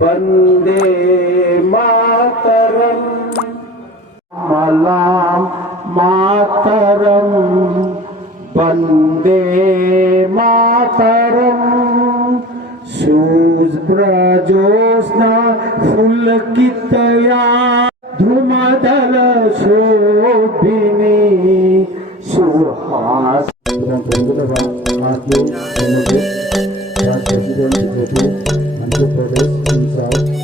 Vande Mataram मलाम Mataram Vande Mataram शुभ्रजोत्स्ना फुलकितया धूमदल शोभिनी Suhas Andhra Pradesh in South.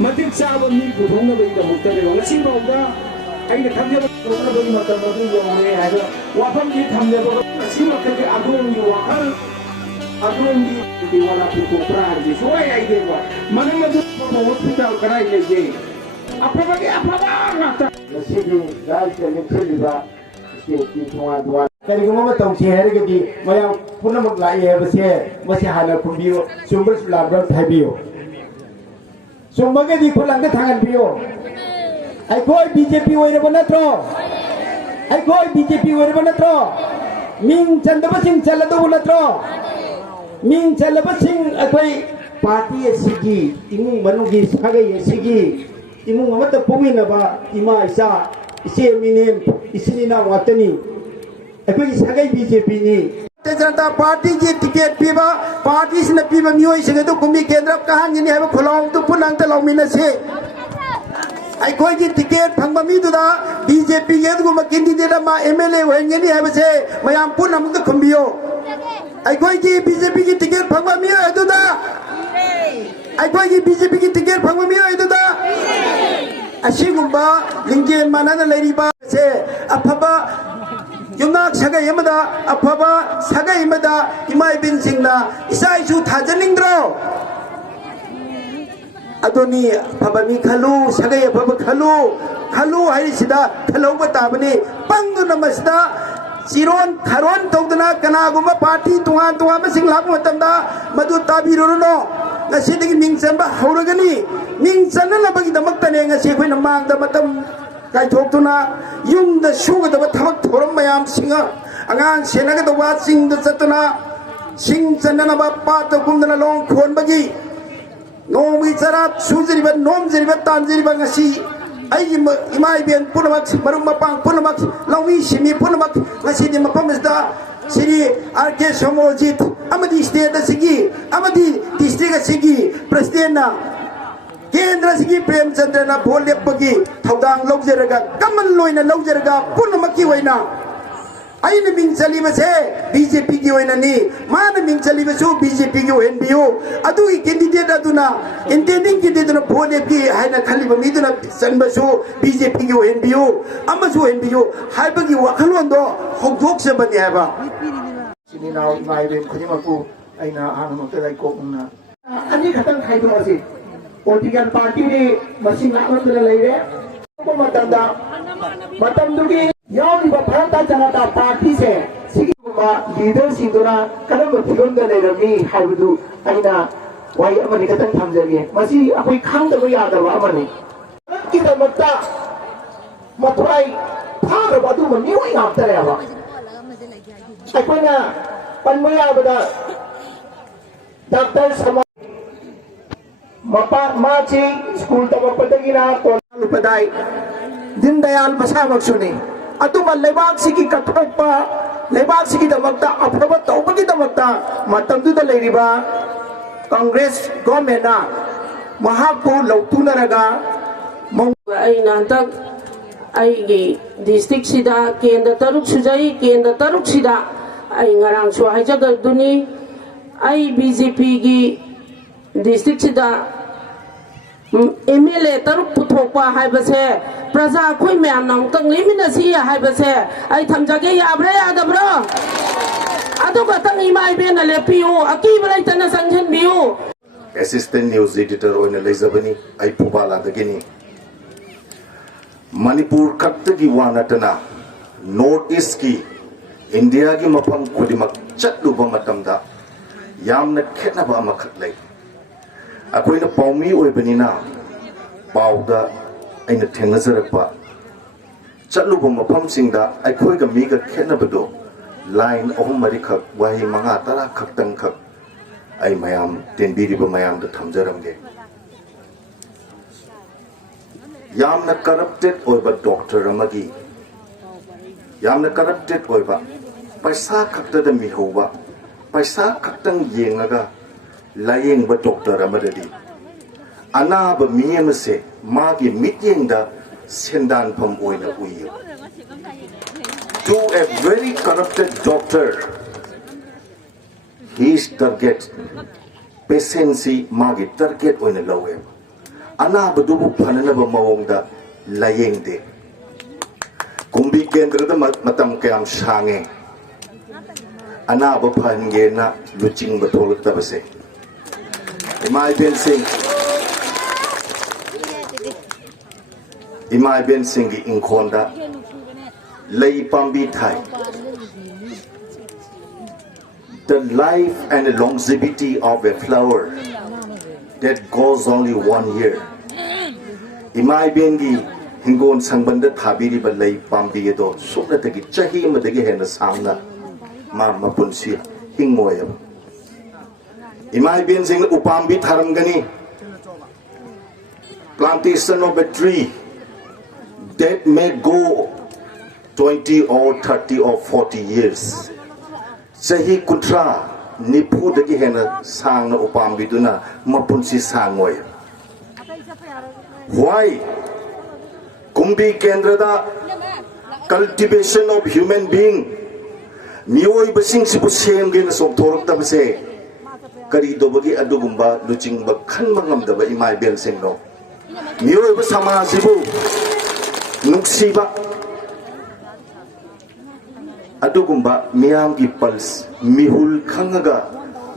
मतिक Chaba me पुथोंनबगीदमक्तने ngasifaवदा aina thamjaba पुथोंनबगी matam adu yongre haiba wafam gi thamjaba ngasimakke agrongi wakal agrongi diwala pukopra ji soy aide wa manam adu hospital karai leje apabagi apaba ngata ngasigi rajya nithiliba state ki thwa करिगुमा मतम से हेरगदी मयाम पुनमक लाए बसे मसे हाना खुबियो सुंबर लाब्र थाबियो सुंबगे दी खुलांग थांगन बियो आइखोय BJP ओइरबो नत्रो आइखोय बीजेपी ओइरबो नत्रो मिंग चंदबा सिंह चलदो नत्रो मिंग चलबा सिंह आइखोय पार्टी एसिगी इमु मनुगी सागै एसिगी इमु अमत पुमिनबा इमा इसा इसे मिनेम इसिना वातनी अखोई सगै बीजेपी नि जनता पार्टी की टिकट पीबा पार्टी से पीबा मियोई से तो कुमी केंद्र कहां नि है खुलाव तो पुनंत लौमिन से अखोई की टिकट फंगबा मी दुदा बीजेपी के गुम कैंडिडेट मा एमएलए होंगे नि है से मयाम पुनम तो खुंबियो अखोई की बीजेपी की टिकट फंगबा मी है दुदा अखोई की बीजेपी की टिकट फंगबा मी है दुदा असिगुंबा लिंगे मानन लेरिबा से अफबा युनाक सगै अमदा अफबा सगै अमदा इमाई बिन सिंगना इसाइसु थाजनिंद्रो अदोनी अफबा मी खलु सगै अफबा खलु खलु हाइसिदा खलौबा ताबनी पंगु नमस्ता चिरोन खरोन तौदना कनागुमा पार्टी तुआ तुआ मसिंग लाप मतंदा मदु ताबिरुनो ngasidig mingchanba hauragani mingchannabagi damaktane ngasi khoina mangda matam kaithoktuna yumda sugadaba thabak thoram mayam singa angang senagadawa singda chatuna sing channanaba pata kumdana long khonbagi nomi charat sujriba nomjriba tanjriba ngasi ai imai ben punamak marum mapang punamak lawi simi punamak ngasi di mapamda Siri RK Somojit amadi state sigi amadi district sigi president kendra sigi Premchandra na bolepagi thaudang lawjeraga kaman loina lawjeraga punamaki waina aina mingchali base BJP gi waina ni mana mingchali basu BJP gi wenbiu adu candidate aduna intending candidate na bolepgi haina khaliba miduna sanbasu BJP gi wenbiu amasu wenbiu haibagi wakhalon do hogdok se bani haba sini now my ben khodimaku aina hanamukta dai kokna ani khatang khaidrosi political party ni masing lakna leire ko matanda matamdugi yauriba bharata janata party se siguma leader singduna kadam philonda leirami haibudu aina wai amani khatang thamjage masi akoi khangdaba yadaba amani kidamakta mathurai phara badu mani wai ngaptare aba अखोना पनमया बदा doctor समा मपा माची school तब पदगिना तो उपाध्याय दीनदयाल मसामक्सुनी अतुमा लेबाक सिकी कथोपा लेबाक सिकी दमकता अफब तौबगी दमकता मतमदुदा लेरिबा कांग्रेस गवर्नमेंटना महाकु लौतुनरगा अइना तक अइगी डिस्ट्रिक्ट सिदा केंद्र तरुक सुजई केंद्र तरुक सिदा अइ ngarang सु हाइजगदुनी अइ बीजेपी गी डिस्ट्रिक्ट सिदा एमएलए तरुक पुथोपा हाइबसे प्रजा खोइ म्याम नंतंग लिमिनसी हाइबसे अइ थमजगे याब्रे यादब्रो अदुगा तंग इमाइ बेन लेपियो अकी बलैतना संजन बियो Assistant News Editor ओइना लेजबनी आई फुबाला दगिनी मणिपुर खत्तगी वानटना नॉर्थ ईस्ट की इंडिया की मफम खुदिमक चटलुबा मतमदा यामना खेनबा अमखत लै अखोइना पाउमी ओइबनिना पाउदा अइना थेंगजरपा चटलुबा मफम सिंगदा अखोइगा मीगा खेनबदो लाइन अहुम मरि खक वाही मंगा तरा खक्तंग खक आई मयाम तेनबीरिबा मयाम द थमजरमगे यामना करप्टेड ओइबा डॉक्टर अमगी यामना करप्टेड ओइबा पैसा खक्तद मिहौबा पैसा खक्तंग येंगगा लायेंगबा डॉक्टर अमददी अनाब मियमसे मागी मित्येंगदा सेंदान फम ओइना उइयो to a very corrupted doctor his target patience magi target oina lawe ana badubu phananaba mawongda layengde kumbi kendra da matam kayam sange ana ba phange na luching ba tholak tabase imai ben sing gi inkhonda lay pambi thai the life and longevity of a flower that goes only 1 year imai bengi hingon sangbanda thabiri ba lay pambi do sukna tagi chahi madagi hena samna ma mapunsi hingmoya imai ben sing upambi tharamgani plantation of a tree that may go 20 or 30 or 40 years sahi kutra nipu dagi hena sangna upam biduna mapunsi sangoi why kumbi kendra da cultivation of human being mioi basing sibu sem gen som thorak ta se kari do bagi adugumba luching ba khan mangam da ba imai bel sing no mioi ba samasibu nuksiba adugumba miyam gi pulse mihul khangaga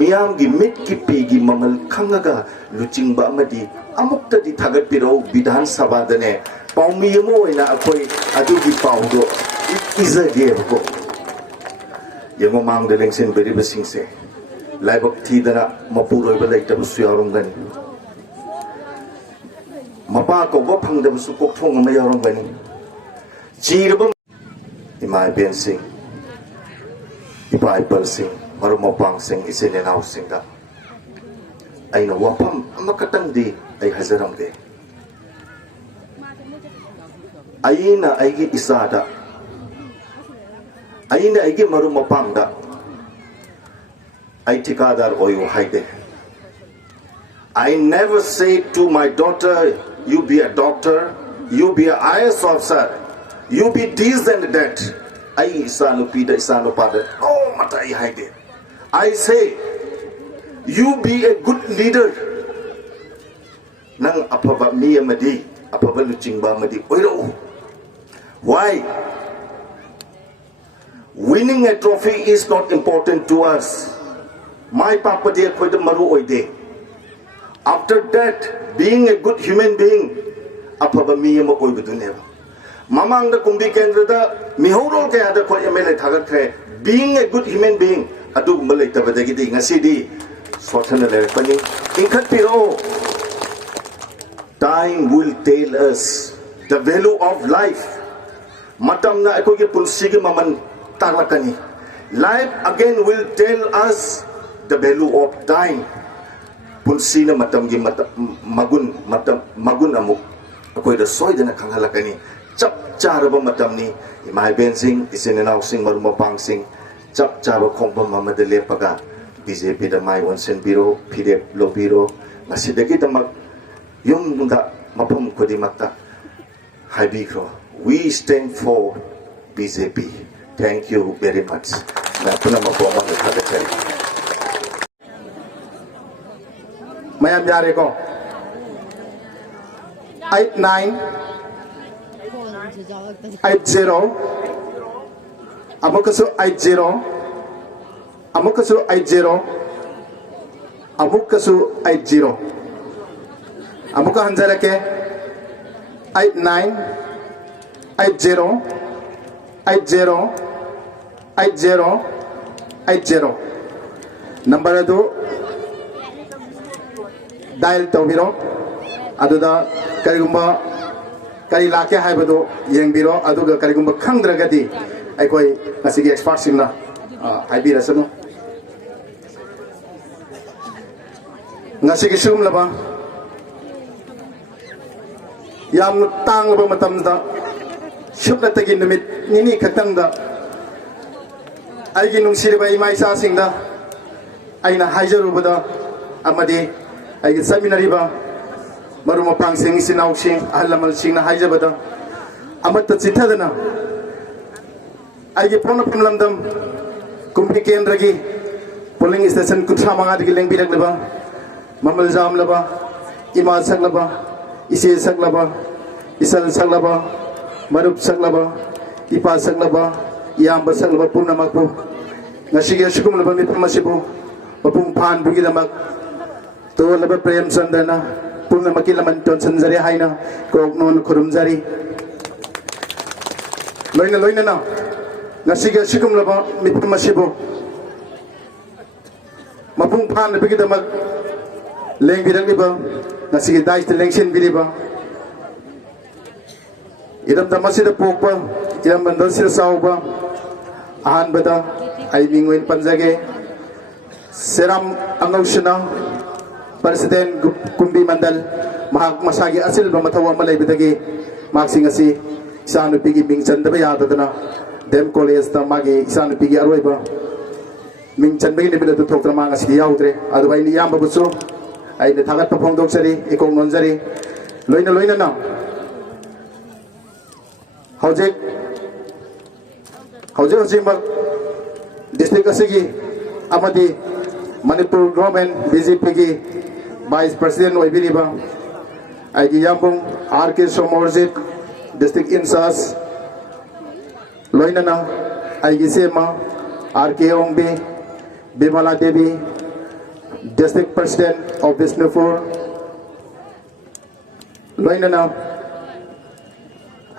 miyam gi mit ki pi gi mamal khangaga luchingba amadi amukta di thagat piro bidhan sabha dane paumi mo ina akoi adugi paudo izage ko yemo mang de lengsen beri basing se laibak thi dana mapuroi ba laita bu suyarum gan mapa ko ba phangda bu su kok thong ma yarum gan jirba imai ben sing Bible sing marumopang sing isininaw sing da ay nawapam makatang di ay hazaram de ayina aygi isada ayina aygi marumopang da ay tikadar oyu haide I never say to my daughter you be a doctor you be an IAS officer you be this and that I isanu pida isanu pada oh mata I haide I say you be a good leader nang apaba miya madi apaba luchingba madi oiro why winning a trophy is not important to us my papa de koida maru oide after that being a good human being apaba miya ma oibuduneva mamang da kumbi kendra da mihoro kaya da ko emele thagat kre being a good human being adu malai tabadagi di ngasi di sothana le pani inkat piro time will tell us the value of life matam na ko ge punsi ge maman tarakani life again will tell us the value of time punsi na matam ge magun amuk ꯑꯩꯈꯣꯏꯗ ꯁꯣꯏꯗꯅ ꯈꯪꯍꯜꯂꯛꯀꯅꯤ ꯆꯞ ꯆꯥꯔꯕ ꯃꯇꯝꯅꯤ ꯏꯃꯥ ꯏꯕꯦꯟꯁꯤꯡ ꯏꯆꯤꯟ ꯏꯅꯥꯎꯁꯤꯡ ꯃꯔꯨꯞ ꯃꯄꯥꯡꯁꯤꯡ ꯆꯞ ꯆꯥꯕ ꯈꯣꯡꯐꯝ ꯑꯃꯗ ꯂꯦꯞꯄꯒ BJPꯗ ꯃꯥꯏ ꯑꯣꯟꯁꯤꯟꯕꯤꯔꯣ ꯐꯤꯔꯦꯞ ꯂꯧꯕꯤꯔꯣ ꯉꯁꯤꯗꯒꯤꯗꯃꯛ ꯌꯨꯝꯗ ꯃꯐꯝ ꯈꯨꯗꯤꯡꯃꯛꯇ ꯍꯥꯏꯕꯤꯈ꯭ꯔꯣ we stand for BJP. Thank you very much. Mayam yare ko 8980 amukasu 80 amukasu 80 amukasu 80 amuka hanjarake 8980 80 80 80 number adu dial tawbiro aduda karigumba kari lake haibado yengbiro aduga karigumba khangdragadi aikoi ngasigi expert singna haibirasanu ngasigi sumlaba yam tangba matamda shuklatagi numit nini khatangda aigi nungsiriba imai sa singda aina haijarubada amadi aigi seminariba maruma pang sing sinau sing ahalamal sing na haijabada amatta chithadana aigi pona pamlamdam kumpi kendragi polling station kuthra manga digi lengbirakliba mamal jamlaba ima saklaba ise saklaba isal saklaba marup saklaba ipa saklaba iyamba saklaba pumnamakpu ngasige shukumlaba mitmasibu mapung phan bugidamak tolaba prem sandana pumnamaki laman ton sanjari haina koknon khurumjari loina na ngasige shukumlaba mitmasibu mapung phan bugidamak lengbiraliba ngasige daiste lengsin biliba idam tamasida pokpa idam bandal sira sauba ahan bada ai mingwen panjage seram angaushna president kumbi mandal mahak masagi asil ba mathawa malai bidagi maksing asi isanu pigi mingchandaba yadadana dem college ta magi isanu pigi aroiba mingchandbagi ne bidatu thoktra manga si yaudre adu bai ni yamba busu ai ne thagat pa phongdok sari ekong nonjari loina na Hojek mak district asigi amadi Manipur government BJP ki vice president oibiriba aigi yambung RK Somorjit district incharge loinana aigi sema RK Ongbi Bimala Devi district president of Bishnupur loinana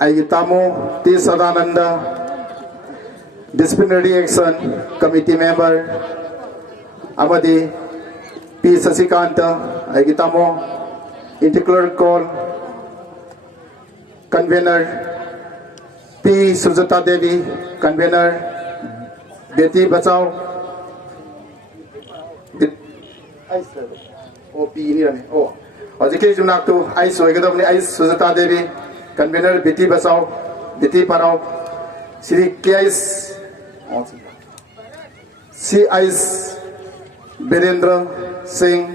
aigi tamo T Sadananda disciplinary action committee member amadi P Sasikanta aigi tamo interim call convener P Sujata Devi convener Beti Bachao OP ni rane oh ajike junak tu ai soigadam ni ai Sujata Devi convener Beti Bachao Beti Parao Sri KIS CIS Birendra Singh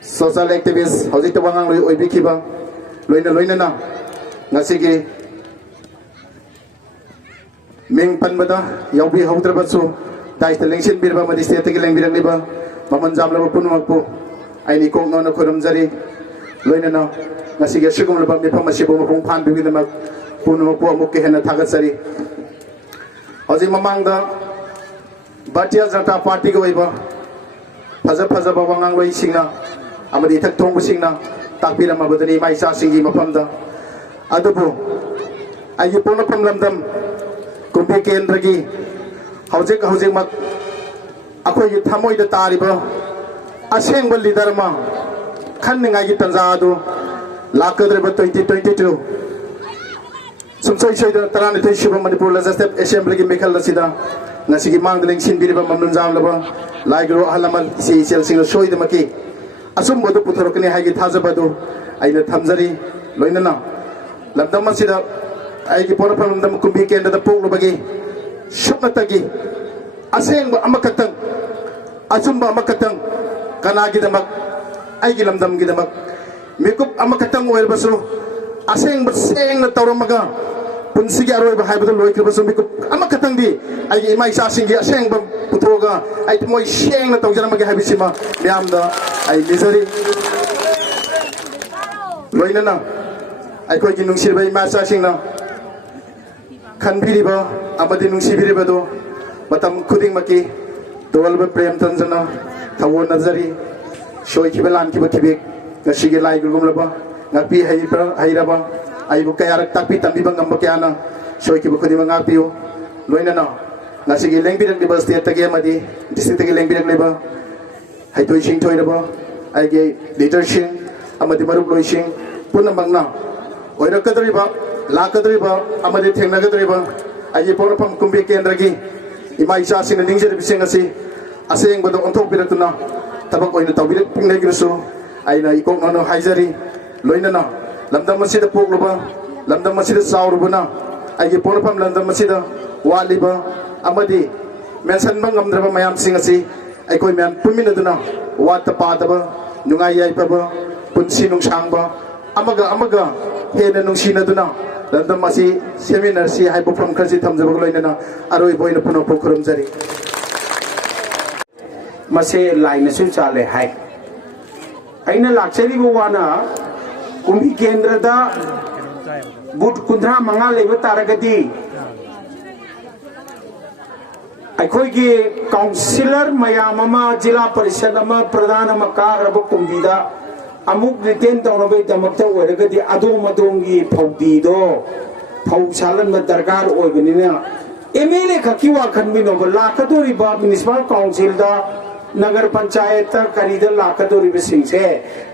social activist hojik to bangang loi oibikiba loina na ngasigi ming panbada yaubi haudrabasu daiste lengsin birba madi state ki lengbirang liba maman jamlaba punmakpu aini kokno na khurumjari loina na ngasigi sugum laba mifam masibu mapung phan bibidamak punmakpu amuk ke hena thagatsari hojik mamangda Bharatiya Janata Party ko iba faza bawangang loi singna amadi thak thong singna takpira mabadani maisa singi mapamda adubu ayi pona pamlamdam kumbi kendragi hojik mak akhoi thamoi da tariba asengba leader ma khanninga gi tanja adu lakadreba 2022 sumsoi soida tarani thai shiba manipur legislative assembly gi mekhal rasida ngasigi mangdling sinbiriba mamnun jamlaba laigro halamal isi sel sing soida maki asum bodu puthorokni hagi thajabadu aina thamjari loinana lamdam masida ai ki pona pam lamdam kumbi kenda da pok bagi shukna tagi aseng ba amakatang asumba amakatang kanagi damak ai ki lamdam gi damak mekup amakatang oil basu aseng baseng na tawramaga punsigi aroi ba haibado loi kri basu mekup amakatang di ai ki imai sa singi aseng ba putroga ai moi sheng na tawjana magi haibisima miamda ai misari loina na ai koi ki nungsirba ima sa singna khanbiriba amadi nungsibiriba do matam khuding maki dolba prem tanjana thawon nazari shoi ki balan ki bakibek ngasige lai gulgum laba ngapi hairaba ai bu kayarak tapi tambi bang ngam kyana shoi ki bukhudi ngapiyo loina na ngasige lengbirang di bas state tagi amadi district tagi lengbirang leba haitoi sing thoiraba ai ge leadership amadi marup loising punamang na oirakadriba lakadriba amadi thengnagadriba ai porapam kumbi kendragi imai sa sing ningjer biseng asi aseng bodo onthok biratuna tabak oina tawbirak pingnegrusu aina ikok nono haizari loina na lamdam masida pokluba lamdam masida saurubuna ai porapam lamdam masida waliba amadi mention bangamdraba mayam sing asi ai koi men puminaduna wat padaba nungai yai paba punsi nungsangba amaga hena nungsinaduna lamdam masi seminar si hai bofam kharsi thamjaba loina aroi boina puno pokhurum jari mase laina su chale hai aina lakchari buwana kumbi kendra da but kundra manga leba taragadi akhoi gi councilor mayamama jila parishad ama pradhan ama karaba kumbida amuk retain tawnabe damakta oiragadi adom adongi phaubi do phau salan ma darkar oibanina MLA khaki wa khanmi no lakadori ba municipal council da nagar panchayat karida lakadori be singse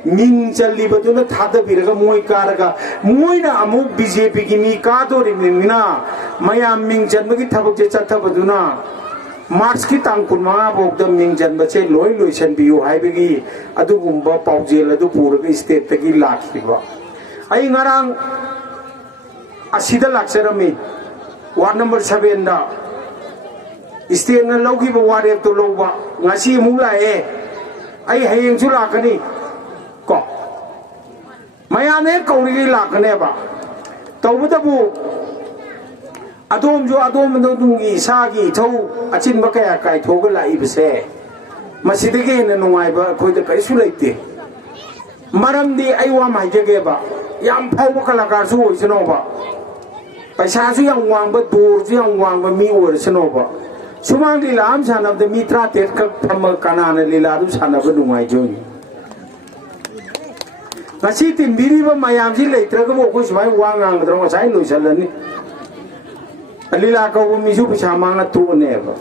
min challi baduna thada biraga moi karaga moina amuk BJP gi mi ka dori mina mayam ming janmagi thabak je chatha baduna March ki tang kunma bok da ming janba che loi san biu haibegi adu gumba paujel adu puraga state tagi lakhiba ai ngarang asida lakserami ward number 7 da state na logi ba ward to loba ngasi mu lae ai hayeng chu lakani ko mayane kauri lakane ba tawbudabu adom jo adom dungi sagi thau achin ba kaya kai thoga lai bse masidege na nungai ba khoi da kai su leite maram di ai wa mai jege ba yam phau ba kala kar su oi sino ba paisa su yang wang ba dur su yang wang ba mi or sino ba sumang di lam sanab de mitra tet ka pham kana na lila ru sanab nungai jo ngasi tin biri ba mayam ji leitra ka bo ko smai wang ang dro sai loi salani alila ka misu pisa manga tu neba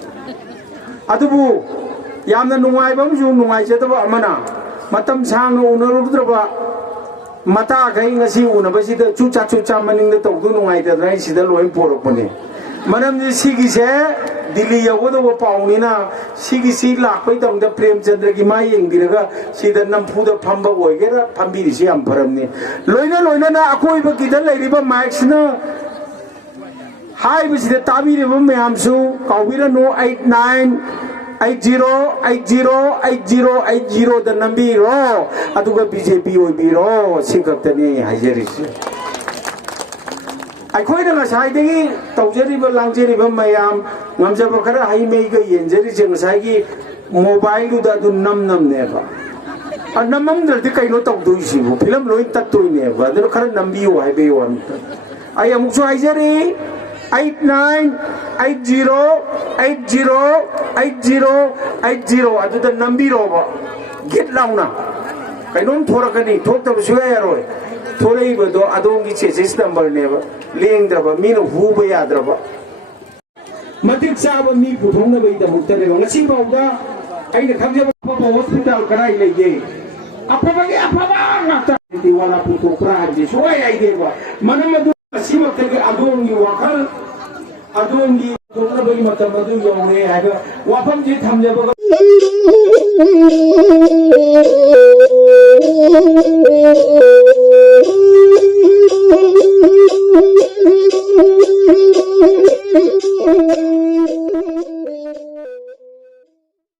adubu yamna nungai bam ju nungai chetaba amana matam sang unarudraba mata kai ngasi unabasi da chucha maning da tawdu nungai da rai sida loi porokpane manam ji sigi se dili yagodo ba pauni na sigi si lakpai dam da premchandra gi mai yengdiraga sida nampu da phamba oigera phambi ri si am pharamni loina na akoi ba gidan leiriba max na Hi, Mr. Tabi Mamsu, Kawira no 8980808080 the number ro aduga BJP biro singaptani hajeris akhoi na sai degi tawjeri ba langjeri ba mayam ngamja ba khara hai mei ga yenjeri jeng sai gi mobile du da du nam ne ba anamam dal di kaino taw du si film loin tat tu ne ba do khara nambi ho hai be wan ai amuk so hajeri 89808080 adu da nambi ro ba get launa kainom thora kani thok ta suya yaroi thorei ba do adongi chesis number ne ba leng dra ba mino hu ba ya dra ba matik sa ba mi puthong na bai da mukta ne ngasi ba ga ai ne khamje ba hospital karai le ye apa ba ngata di wala putu pra ji suai ai de ba manam adu sima te adongi wakal adongi dona bai matam adu yore ha ga wafam ji thamje ba